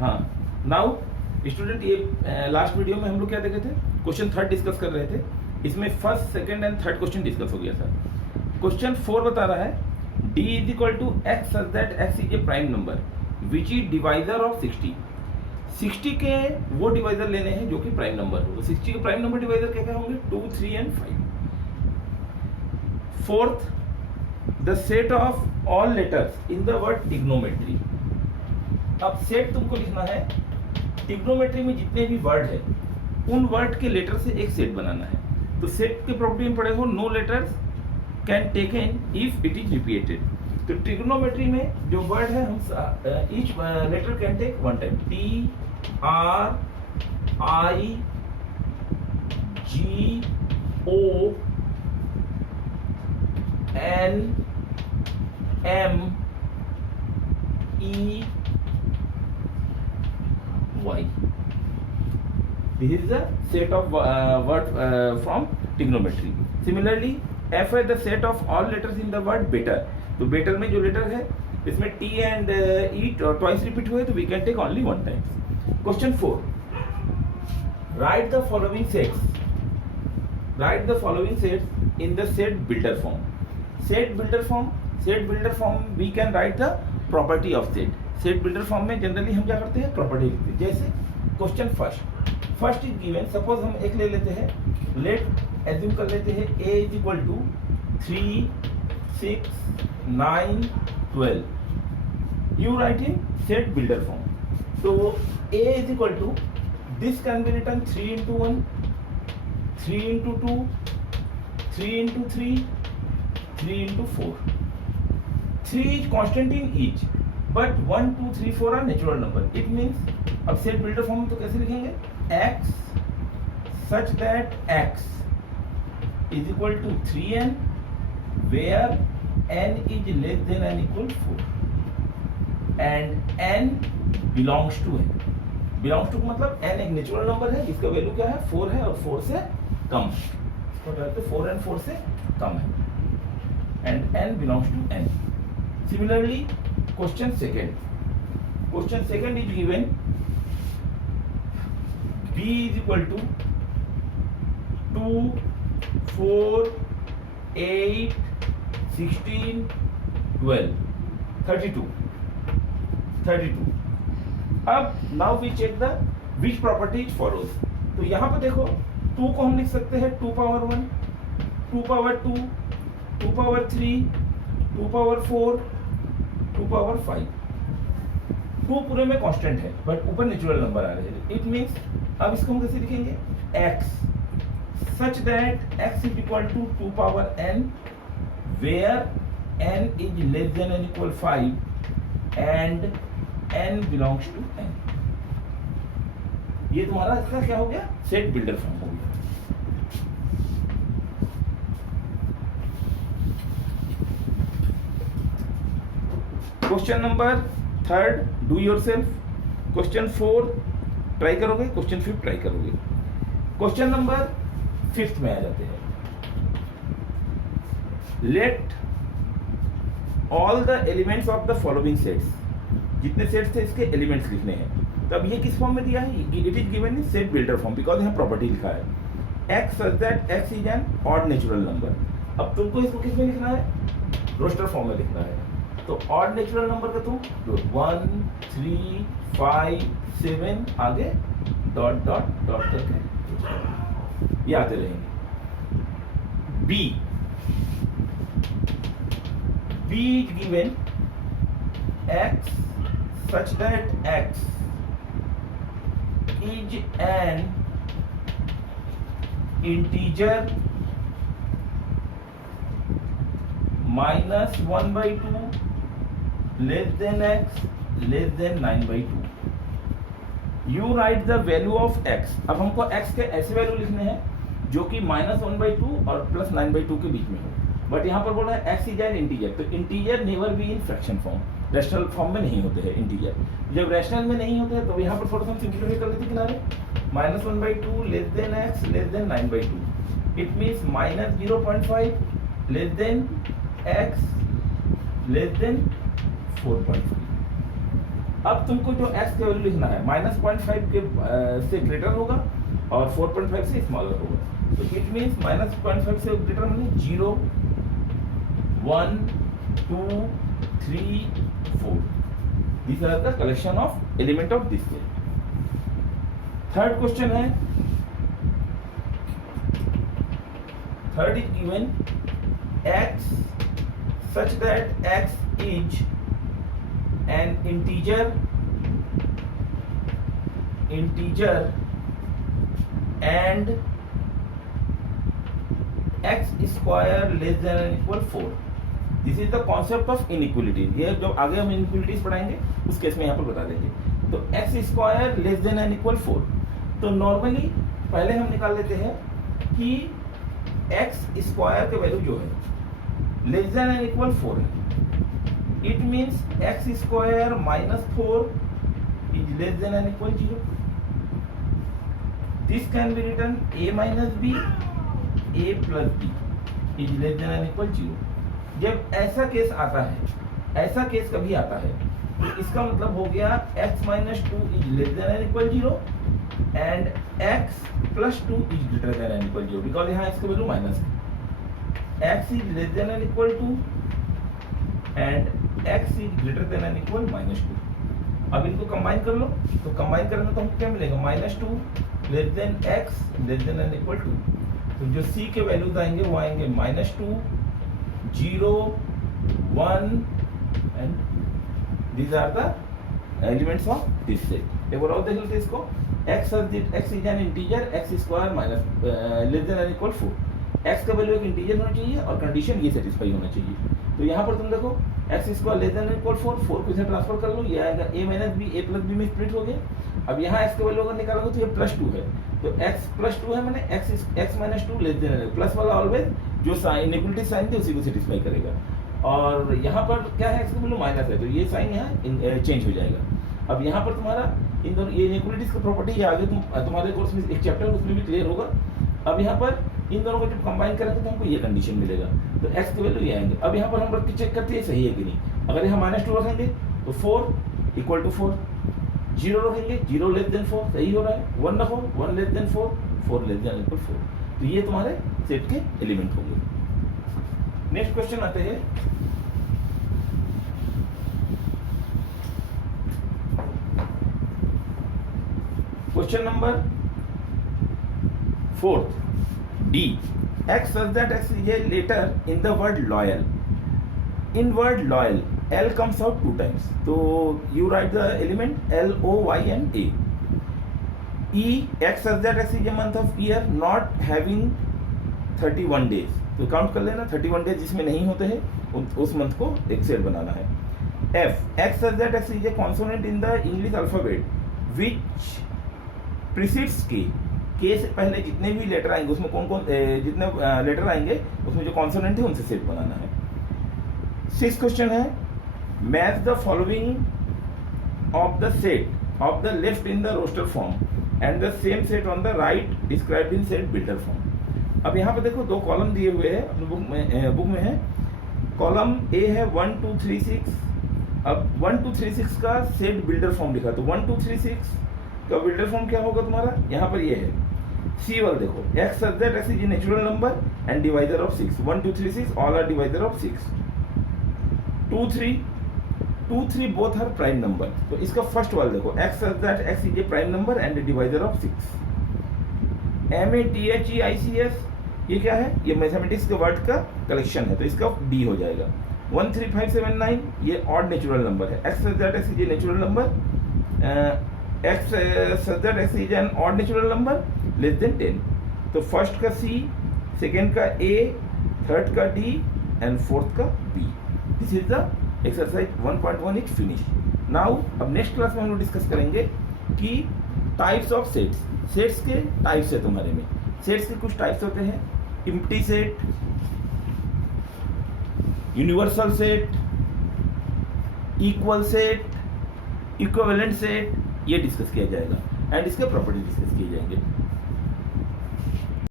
हाँ, now student, ये last video में हम लोग क्या देखे थे, क्वेश्चन थर्ड डिस्कस कर रहे थे। इसमें first, second and third question discuss हो गया था। क्वेश्चन 4 बता रहा है d is equal to x such that x is a prime number which is divisor of 60। 60 के वो डिवाइजर लेने हैं जो कि प्राइम नंबर हो। तो 60 के प्राइम नंबर डिवाइजर क्या क्या होंगे, 2, 3 and 5। Fourth, the set of all letters in the word trigonometry. अब सेट तुमको लिखना है, ट्रिग्नोमेट्री में जितने भी वर्ड है उन वर्ड के लेटर से एक सेट बनाना है। तो सेट के प्रॉपर्टी में पढ़े हो, no letters can taken if it is repeated. तो ट्रिग्नोमेट्री में जो वर्ड है, हम each letter can take one time, T, R, I, G, O, N, M, E, y. This is the set of word from trigonometry. Similarly, f is the set of all letters in the word better. तो better में जो letter है इसमें t and e twice repeat हुए, तो we can take only one time. Question 4. Write the following sets. Write the following sets in the set builder form. Set builder form. Set builder form we can write the property of set. Set builder form में generally हम क्या करते हैं, property लिखते हैं। जैसे question first is given, suppose हम एक ले लेते हैं, लेट एज्यूम कर लेते हैं a is equal to 3, 6, 9, 12। You write in set builder form. तो a is equal to, this can be written 3 into 1, 3 into 2, 3 into 3, 3 into 4। 3 is constant in each, but 1, 2, 3, 4 are natural number. It means, अब set builder form में तो कैसे लिखेंगे, x such that x is equal to 3n where n is less than or equal 4 and n belongs to n। belongs to मतलब n एक natural number है जिसका वैल्यto क्या है, 4 है और 4 से कम है। इसको कहते हैं 4 and 4 से कम है and n belongs to n। Similarly, question second is given b is equal to 2, 4, 8, 16, 12, 32। अब now we check the which property follows। तो यहाँ पे देखो 2 को हम लिख सकते हैं 2 power 1, 2 power 2, 2 power 3, 2 power 4, 2 power 5। 2 पूरे में कांस्टेंट है बट ऊपर नेचुरल नंबर आ रहे हैं। इट मींस, अब इसको हम कैसे लिखेंगे, x such that x is equal to 2 power n where n is less than and equal 5 and n belongs to n। ये तुम्हारा इसका क्या हो गया, सेट बिल्डर फॉर्म हो गया। Question number 3 do yourself. Question 4 try करोगे, क्वेश्चन 5 ट्राई करोगे। क्वेश्चन नंबर 5 में आ जाते हैं, let all the elements of the following sets. जितने सेट्स थे इसके एलिमेंट्स लिखने हैं। तब ये किस फॉर्म में दिया है, it is given in set builder form because यहाँ प्रॉपर्टी लिखा है x such that x is an odd natural number. अब तुमको इसको किस में लिखना है, रोस्टर फॉर्म में लिखना है। तो ऑड नेचुरल नंबर का तुम 1, 3, 5, 7 आगे डॉट डॉट डॉट करके ये आते रहेंगे। b is given x such that x is an integer minus 1/2 less than x less than 9/2। You write the value of x। अब हमको x के ऐसे वैल्यू लिखने हैं जो कि -1/2 और +9/2 के बीच में हो। बट यहाँ पर बोल रहा है x इज एन इंटीजर। तो integer never be in fraction form, rational form में नहीं होते हैं इंटीजर। जब रैशनल में नहीं होते हैं तो यहाँ पर थोड़ा सा सिंप्लीफाई कर लेते किनारे, -1/2 less than x less than 9/2। It means -0.5 less than x less than 4.5। अब तुमको जो x का वैल्यू लिखना है -0.5 के से ग्रेटर होगा और 4.5 से स्मॉलर होगा। तो इट मीन्स -0.5 से ग्रेटर मतलब 0, 1, 2, 3, 4। These are the collection of element of this set. Third question है, third is given x such that x is an integer and x square less than or equal 4। This is the concept of inequality. ये जो आगे हम inequalities पढ़ाएंगे उस case में यहाँ पर बता देंगे। तो x square less than and equal 4। तो नॉर्मली पहले हम निकाल लेते हैं कि एक्स स्क्वायर का वैल्यू जो है लेस देन एंड इक्वल 4 है। It means x square -4 is less than and equal 0। This can be written a minus b, a plus b is less than and equal 0। जब ऐसा case आता है, ऐसा case कभी आता है, तो इसका मतलब हो गया x minus 2 is less than and equal 0 and x plus 2 is greater than and equal 0, because यहाँ इसका वैल्यू माइनस है। x is less than and equal 2 and x is greater than and equal -2। अब इनको combine कर लो, तो combine करेंगे तो हमको क्या मिलेगा, -2 less than x less than and equal 2। तो जो c के वैल्यूज आएंगे वो आएंगे -2, 0, 1 and these are the elements of this set। एक बार और देख लेते हैं इसको। x is an integer, x square minus less than or equal 4। x का वैल्यू एक इंटीजर होना चाहिए और कंडीशन ये सेटिस्फाई होना चाहिए। तो यहाँ पर तुम देखो x स्क्वायर लेस देन और इक्वल 4 को इसे ट्रांसफर कर लो, ये आएगा a minus b, a plus b में स्प्लिट हो गया। अब यहाँ x का वैल्यू अगर निकालोगे तो ये +2 है, तो x +2 है मैंने x minus 2 less than plus वाला ऑलवेज जो साइन इक्वलिटी साइन थी उसी को सेटिस्फाई करेगा। और यहाँ पर क्या है, x का वैल्यू माइनस है, तो ये साइन यहाँ चेंज हो जाएगा। अब यहाँ पर तुम्हारा इन दोनों ये इनइक्वलिटीज का प्रॉपर्टी ये आगे तुम्हारे कोर्स में एक चैप्टर उसमें भी क्लियर होगा। अब यहाँ पर इन दोनों को जब कंबाइन करेंगे तो हमको ये कंडीशन मिलेगा, तो x की वैल्यू ये आएंगे। अब यहाँ पर हम चेक करते हैं सही है कि नहीं। अगर यहाँ -2 रखेंगे तो 4 = 4, 0 रखेंगे 0 लेस देन 4 सही हो रहा है, 1 रखो 1 less than 4, 4 less than equal 4। तो ये तुम्हारे सेट के एलिमेंट होंगे। नेक्स्ट क्वेश्चन आते हैं, question number 4 D। X such that X is a letter in the word loyal। In word loyal L comes out 2 times, so you write the element L, O, Y and A। E X such that X is a month of year not having 31 days, तो count कर लेना 31 days जिसमें नहीं होते हैं उस month को एक सेट बनाना है। F X such that X is a consonant in the English alphabet which precedes K से पहले जितने भी लेटर आएंगे उसमें कौन कौन जितने लेटर आएंगे उसमें जो कॉन्सोनेंट है उनसे सेट बनाना है। 6 क्वेश्चन है, match the following of the set of the left in the roster form and the same set on the right described in set builder form. अब यहाँ पे देखो 2 कॉलम दिए हुए हैं अपने बुक में है। कॉलम ए है 1 2 3 6। अब 1 2 3 6 का सेट बिल्डर फॉर्म लिखा, तो 1 2 3 6 का बिल्डर फॉर्म क्या होगा तुम्हारा, यहाँ पर ये है C वाला देखो, x such that x is a natural number and divisor of 6। 1 2 3 6 all are divisor of 6। 2 3 both are prime number, तो इसका फर्स्ट वाला देखो x such that x is a prime number and a divisor of 6। MATHEICS ये क्या है, ये mathematics के word का कलेक्शन है, तो इसका D हो जाएगा। 1 3 5 7 9 ये ऑड नेचुरल नंबर है। x such that x is a natural number, x such that x is an odd natural number less than 10। तो फर्स्ट का C, सेकेंड का A, थर्ड का D एंड फोर्थ का B। This is the exercise 1.1 is finish. Now अब next class में हम लोग discuss करेंगे कि टाइप्स ऑफ सेट्स। सेट्स के टाइप्स है तुम्हारे में। सेट्स के कुछ टाइप्स होते हैं, empty set, universal set, equal set, equivalent set, ये डिस्कस किया जाएगा एंड इसके प्रॉपर्टी डिस्कस किए जाएंगे।